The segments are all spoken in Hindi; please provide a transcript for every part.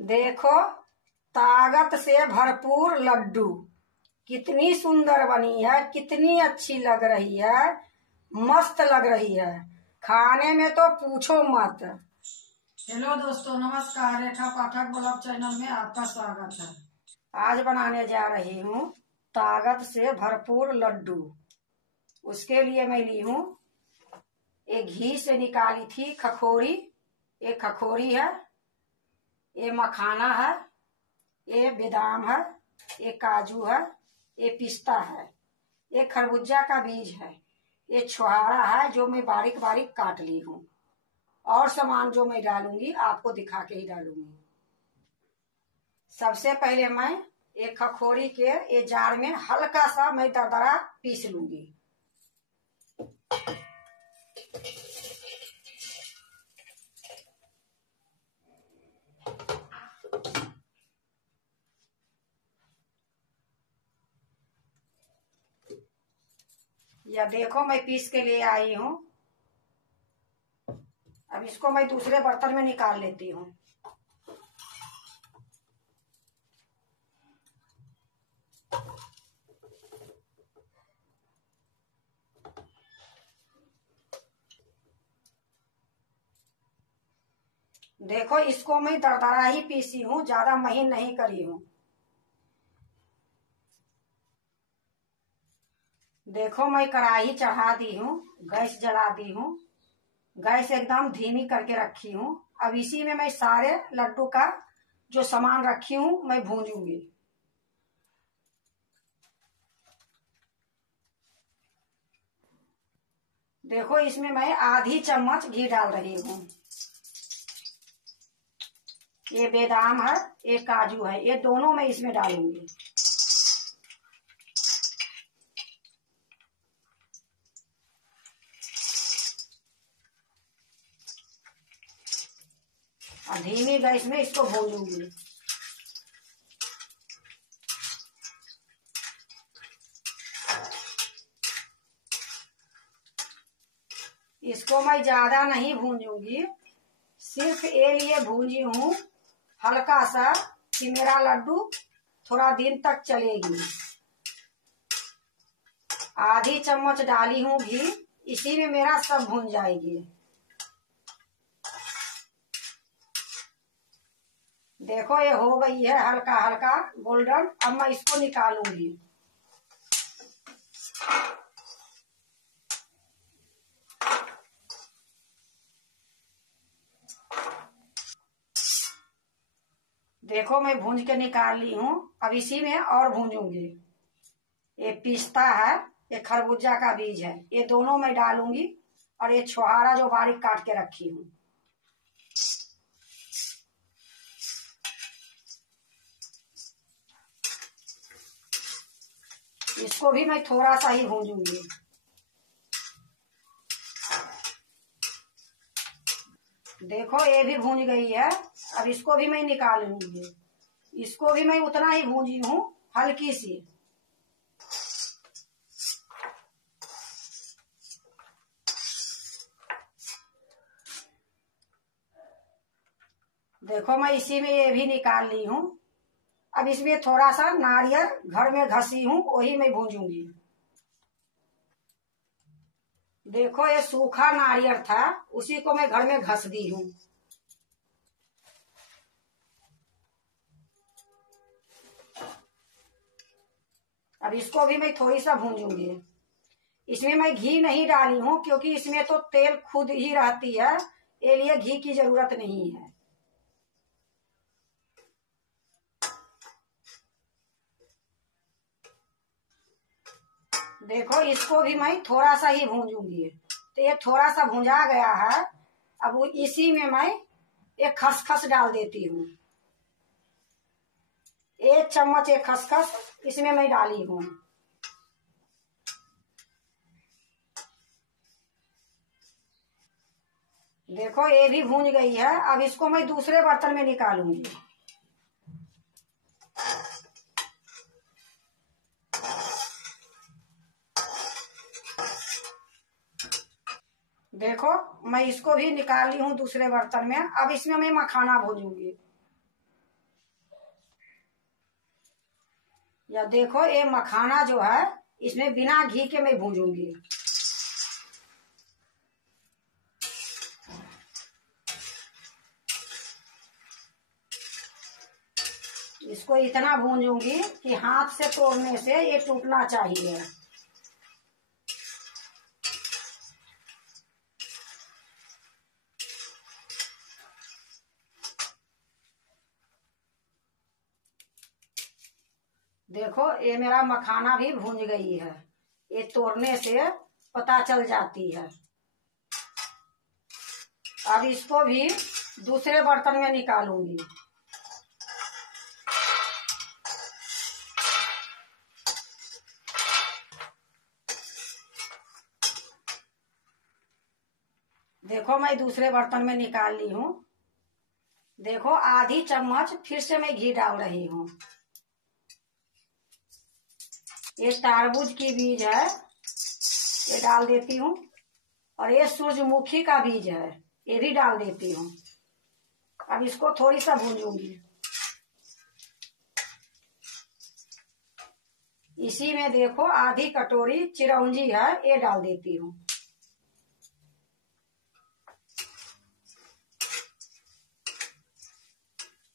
देखो, ताकत से भरपूर लड्डू कितनी सुंदर बनी है, कितनी अच्छी लग रही है, मस्त लग रही है। खाने में तो पूछो मत। हेलो दोस्तों, नमस्कार। रेखा पाठक ब्लॉग चैनल में आपका स्वागत है। आज बनाने जा रही हूँ ताकत से भरपूर लड्डू। उसके लिए मैं ली हूँ एक घी से निकाली थी खखोरी, एक खखोरी है, ये मखाना है, ये बादाम है, ये काजू है, ये पिस्ता है, ये खरबूजा का बीज है, ये छुहारा है जो मैं बारीक बारीक काट ली हूँ। और सामान जो मैं डालूंगी आपको दिखा के ही डालूंगी। सबसे पहले मैं एक खखोरी के ये जार में हल्का सा मैं दरदरा पीस लूंगी। या देखो, मैं पीस के लिए आई हूँ। अब इसको मैं दूसरे बर्तन में निकाल लेती हूँ। देखो, इसको मैं दरदरा ही पीसी हूँ, ज्यादा महीन नहीं करी हूँ। देखो, मैं कढ़ाई चढ़ा दी हूँ, गैस जला दी हूँ, गैस एकदम धीमी करके रखी हूँ। अब इसी में मैं सारे लड्डू का जो सामान रखी हूँ मैं भूंजूंगी। देखो, इसमें मैं आधी चम्मच घी डाल रही हूँ। ये बादाम है, ये काजू है, ये दोनों मैं इसमें डालूंगी। और धीमी गैस में इसको भूनूंगी। इसको मैं ज्यादा नहीं भूंजूंगी, सिर्फ ये लिए भूंजी हूँ हल्का सा कि मेरा लड्डू थोड़ा दिन तक चलेगी। आधी चम्मच डाली हूँ घी, इसी में मेरा सब भून जाएगी। देखो, ये हो गई है हल्का हल्का गोल्डन। अब मैं इसको निकालूंगी। देखो, मैं भूंज के निकाल ली हूँ। अब इसी में और भूंजूंगी। ये पिस्ता है, ये खरबूजा का बीज है, ये दोनों मैं डालूंगी। और ये छुहारा जो बारीक काट के रखी हूँ, इसको भी मैं थोड़ा सा ही भूंजूंगी। देखो, ये भी भूंज गई है। अब इसको भी मैं निकाल लूंगी। इसको भी मैं उतना ही भूंजी हूँ, हल्की सी। देखो, मैं इसी में ये भी निकाल ली हूँ। अब इसमें थोड़ा सा नारियल घर में घसी हूँ, वही मैं भूंजूंगी। देखो, ये सूखा नारियल था, उसी को मैं घर में घस दी हूँ। अब इसको भी मैं थोड़ी सा भूंजूंगी। इसमें मैं घी नहीं डाली हूँ क्योंकि इसमें तो तेल खुद ही रहती है, ये लिए घी की जरूरत नहीं है। देखो, इसको भी मैं थोड़ा सा ही भूंजूंगी। तो ये थोड़ा सा भुंजा गया है। अब इसी में मैं एक खसखस डाल देती हूँ। 1 चम्मच एक खसखस इसमें मैं डाली हूँ। देखो, ये भी भूंज गई है। अब इसको मैं दूसरे बर्तन में निकालूंगी। देखो, मैं इसको भी निकाल ली हूँ दूसरे बर्तन में। अब इसमें मैं मखाना भूनूंगी। या देखो ये मखाना जो है इसमें बिना घी के मैं भूंजूंगी। इसको इतना भूंजूंगी कि हाथ से तोड़ने से ये टूटना चाहिए। देखो ये मेरा मखाना भी भूंज गई है, ये तोड़ने से पता चल जाती है। अब इसको भी दूसरे बर्तन में निकालूंगी। देखो मैं दूसरे बर्तन में निकाल ली हूँ। देखो आधी चम्मच फिर से मैं घी डाल रही हूँ। ये तरबूज की बीज है, ये डाल देती हूँ। और ये सूरजमुखी का बीज है, ये भी डाल देती हूँ। अब इसको थोड़ी सा भूंजूंगी। इसी में देखो आधी कटोरी चिरौंजी है, ये डाल देती हूँ।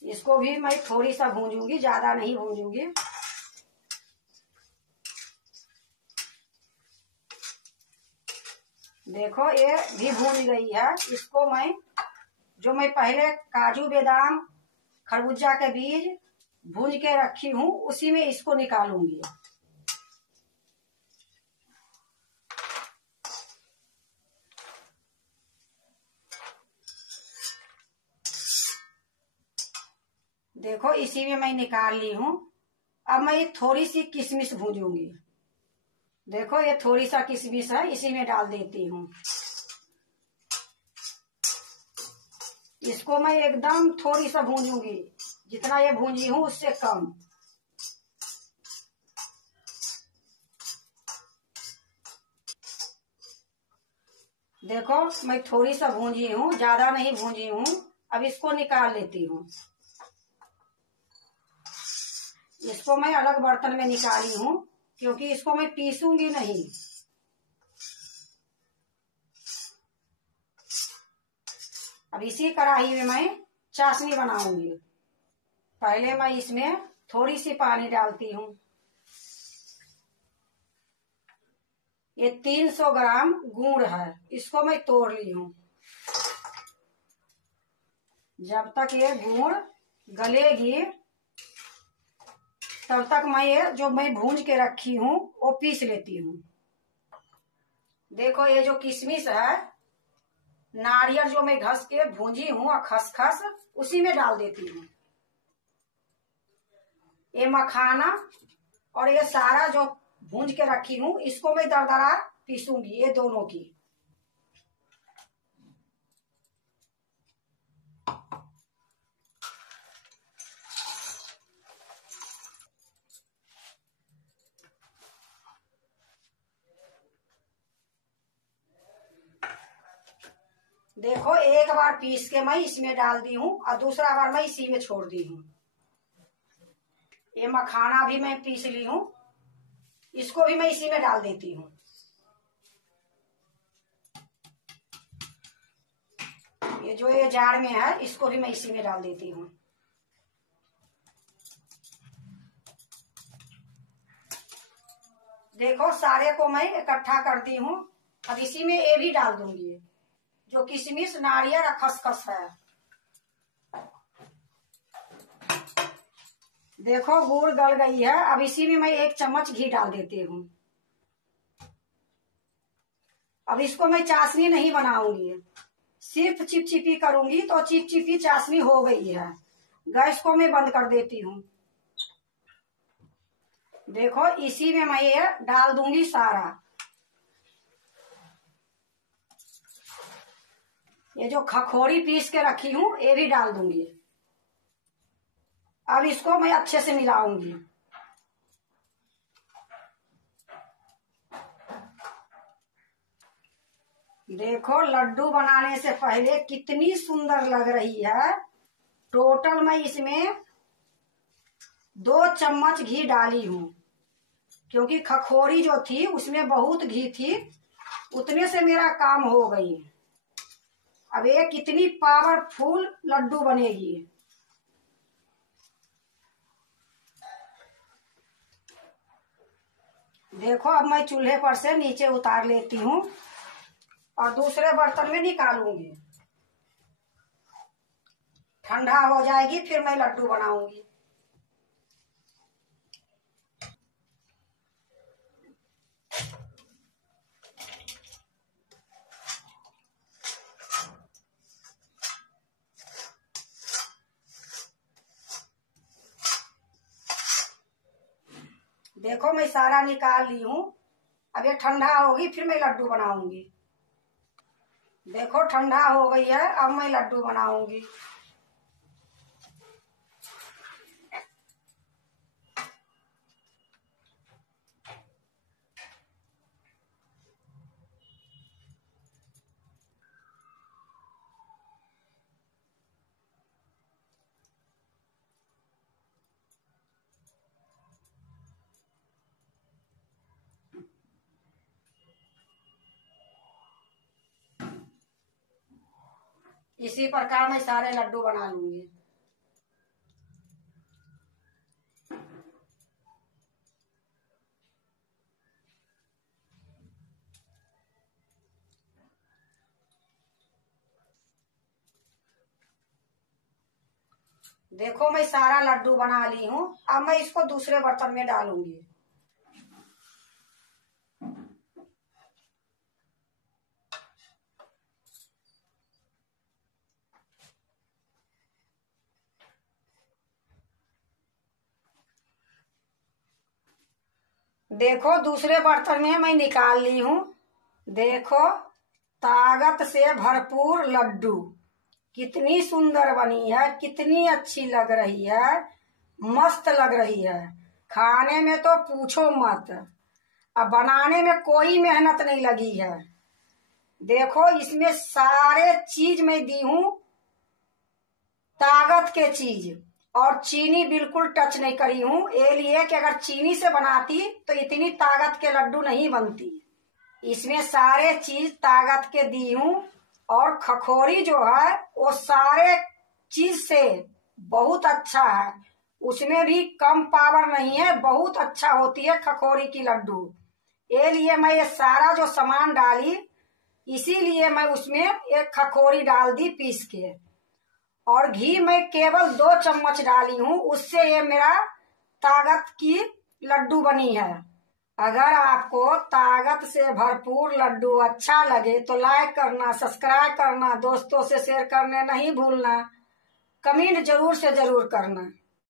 इसको भी मैं थोड़ी सा भूंजूंगी, ज्यादा नहीं भूंजूंगी। देखो ये भी भून गई है। इसको मैं पहले काजू बादाम खरबूजा के बीज भून के रखी हूँ, उसी में इसको निकालूंगी। देखो इसी में मैं निकाल ली हूँ। अब मैं थोड़ी सी किशमिश भूंजूंगी। देखो ये थोड़ी सा किशमिश है, इसी में डाल देती हूँ। इसको मैं एकदम थोड़ी सा भूंजूंगी, जितना ये भूंजी हूँ उससे कम। देखो मैं थोड़ी सा भूंजी हूँ, ज्यादा नहीं भूंजी हूँ। अब इसको निकाल लेती हूँ। इसको मैं अलग बर्तन में निकाली हूँ, क्योंकि इसको मैं पीसूंगी नहीं। अब इसी कढ़ाई में मैं चाशनी बनाऊंगी। पहले मैं इसमें थोड़ी सी पानी डालती हूँ। ये 300 ग्राम गुड़ है, इसको मैं तोड़ ली हूँ। जब तक ये गुड़ गलेगी तब तक मैं ये जो मैं भूंज के रखी हूँ वो पीस लेती हूँ। देखो ये जो किशमिश है, नारियल जो मैं घस के भूंजी हूँ और खसखस उसी में डाल देती हूँ। ये मखाना और ये सारा जो भूंज के रखी हूँ इसको मैं दरदरा पीसूंगी, ये दोनों की। देखो एक बार पीस के मैं इसमें डाल दी हूँ और दूसरा बार मैं इसी में छोड़ दी हूँ। ये मखाना भी मैं पीस ली हूँ, इसको भी मैं इसी में डाल देती हूँ। ये जो ये जार में है इसको भी मैं इसी में डाल देती हूँ। देखो सारे को मैं इकट्ठा कर दी हूँ। अब इसी में ये भी डाल दूंगी, जो किशमिश नारियल और खसखस है। देखो गुड़ गल गई है। अब इसी में मैं 1 चम्मच घी डाल देती हूँ। अब इसको मैं चाशनी नहीं बनाऊंगी, सिर्फ चिपचिपी करूंगी। तो चिपचिपी चाशनी हो गई है। गैस को मैं बंद कर देती हूँ। देखो इसी में मैं ये डाल दूंगी सारा। ये जो खखोरी पीस के रखी हूँ ये भी डाल दूंगी। अब इसको मैं अच्छे से मिलाऊंगी। देखो लड्डू बनाने से पहले कितनी सुंदर लग रही है। टोटल मैं इसमें 2 चम्मच घी डाली हूँ, क्योंकि खखोरी जो थी उसमें बहुत घी थी, उतने से मेरा काम हो गई। अब ये कितनी पावरफुल लड्डू बनेगी। देखो, अब मैं चूल्हे पर से नीचे उतार लेती हूँ और दूसरे बर्तन में निकालूंगी। ठंडा हो जाएगी फिर मैं लड्डू बनाऊंगी। देखो, मैं सारा निकाल ली हूँ। अब ये ठंडा होगी फिर मैं लड्डू बनाऊंगी। देखो, ठंडा हो गई है, अब मैं लड्डू बनाऊंगी। इसी प्रकार मैं सारे लड्डू बना लूंगी। देखो, मैं सारा लड्डू बना ली हूँ। अब मैं इसको दूसरे बर्तन में डालूंगी। देखो, दूसरे बर्तन में मैं निकाल ली हूँ। देखो, ताकत से भरपूर लड्डू कितनी सुंदर बनी है, कितनी अच्छी लग रही है, मस्त लग रही है। खाने में तो पूछो मत। अब बनाने में कोई मेहनत नहीं लगी है। देखो, इसमें सारे चीज मैं दी हूँ, ताकत के चीज, और चीनी बिल्कुल टच नहीं करी हूँ। ये लिए कि अगर चीनी से बनाती तो इतनी ताकत के लड्डू नहीं बनती। इसमें सारे चीज ताकत के दी हूँ, और खखोरी जो है वो सारे चीज से बहुत अच्छा है। उसमें भी कम पावर नहीं है, बहुत अच्छा होती है खखोरी की लड्डू। ये लिए मैं ये सारा जो सामान डाली, इसीलिए मैं उसमें एक खखोरी डाल दी पीस के। और घी मैं केवल 2 चम्मच डाली हूँ, उससे ये मेरा ताकत की लड्डू बनी है। अगर आपको ताकत से भरपूर लड्डू अच्छा लगे तो लाइक करना, सब्सक्राइब करना, दोस्तों से शेयर करने नहीं भूलना, कमेंट जरूर से जरूर करना।